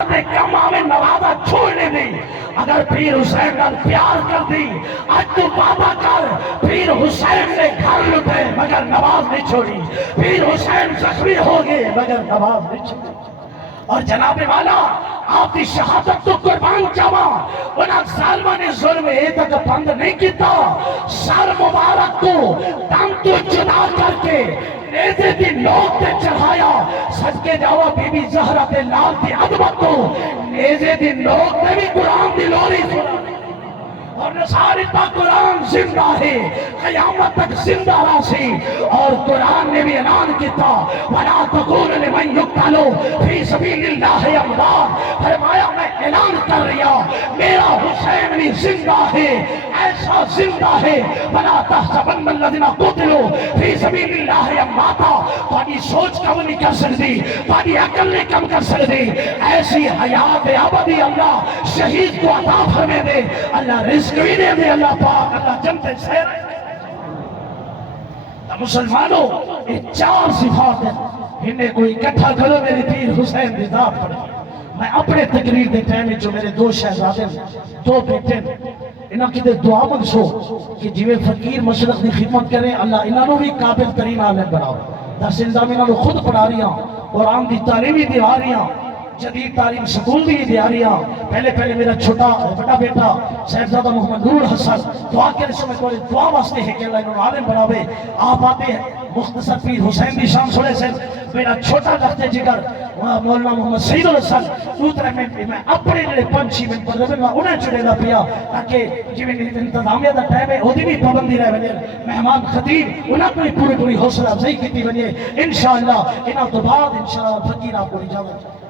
کما میں نوازا چھوڑنے دی اگر پیر حسین کا پیار کر دی آج تو وعدہ کر پیر حسین نے گھر لٹے مگر نواز نہیں چھوڑی پیر حسین زخمی ہو گئے مگر نواز نہیں چھوڑی اور جناب والا آپ کی شہادت تو قربان جاوا انہاں ظالمہ نے ظلم اے تک بند نہیں کیتا سر مبارک کو دم تو جدا کر کے نیزے دی نوک تے چڑھایا صدقے جاوا بی بی زہرہ تے لال دی عظمت کو نیزے دی نوک تے بھی قرآن دی لوری سنا اور نصاری کا قرآن زندہ ہے قیامت تک زندہ راسی اور قرآن نے بھی اعلان کیتا وَلَا تَقُولُ لِمَنْ يُقْتَلُ فِي سَبِيلِ اللَّهِ أَمْوَاتٌ فرمایا میں اعلان کر رہا میرا حسین بھی زندہ ہے ایسا زندہ ہے وَلَا تَحْسَبَنَّ الَّذِينَ قُتِلُوا فِي سَبِيلِ اللَّهِ أَمْوَاتٌ تھوڑی سوچ کم نہیں کر سکتی تھوڑی عقل نہیں کم کر سکتی ایسی حیات ابدی اللہ شہید کو عطا فرمے دے اللہ رزق بھی دے دے اللہ پاک اللہ جنت سیر مسلمانوں یہ چار صفات ہیں انہیں کوئی اکٹھا کرو میری پیر حسین دی ذات پر میں اپنے تقریر دے ٹائم جو میرے دو شہزادے دو بیٹے انہاں کی دے دعا منسو کہ جیوے فقیر مشرق دی خدمت کریں اللہ انہوں بھی قابل ترین عالم بناؤ درس انظام انہوں خود پڑھا رہی ہیں قرآن دی تعلیمی دی آ رہی ہیں جدید تعلیم سکول بھی دے آ رہی ہیں پہلے میرا چھوٹا بڑا بیٹا صاحبزادہ محمد نور حسن دعا کے رسول میں دعا واسطے ہے کہ اللہ انہوں عالم بناوے آپ آتے ہیں مختصر پیر حسین دی شان سوڑے سے میرا چھوٹا لگتے جگر مولانا محمد سعید الحسن دوسرے میں اپنے لئے 5-6 منٹ پر رہے میں انہیں چڑے گا پیا تاکہ جویں انتظامیہ دا ٹائم ہے وہ بھی پابندی رہے بنے مہمان خطیب انہیں کوئی پوری حوصلہ افزائی کیتی بنے انشاءاللہ انہاں تو بعد انشاءاللہ فقیر آپ کو اجازت